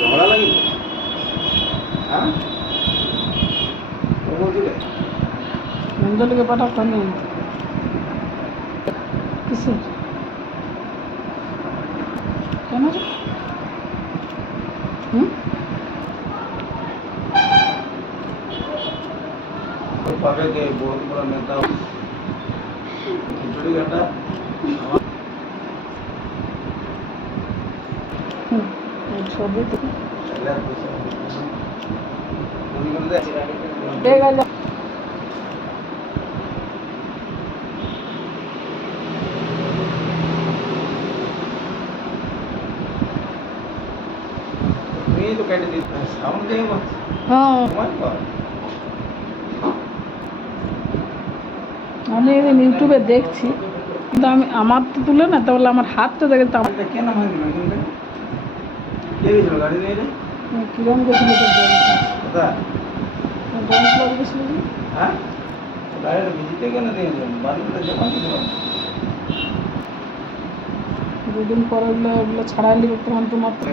ঝগড়া লাগিল হ্যাঁ বলছিলে অঞ্জলিকে পাঠাতাম কিসের কেন রে? পাবে কে বহুত বড় নেতা খিচুড়ি ঘাটা ছবি তো তুমি তো কেটে দিতে সাউন্ড দিয়ে হ্যাঁ আমি এদিন ইউটিউবে দেখছি কিন্তু আমি আমার তো তুলে না তাহলে আমার হাতটা দেখে তো আমার কেন হয় দিল কিন্তু কে গেছিল গাড়ি নিয়ে রে কিরম গেছিল তো দাদা ডান্স ক্লাব গেছিল যে হ্যাঁ গাড়িটা ভিজিতে কেন দিয়েছেন বাড়িতে জমা দিল দুদিন পরে ওগুলো ছাড়াইলি তখন তোমার তো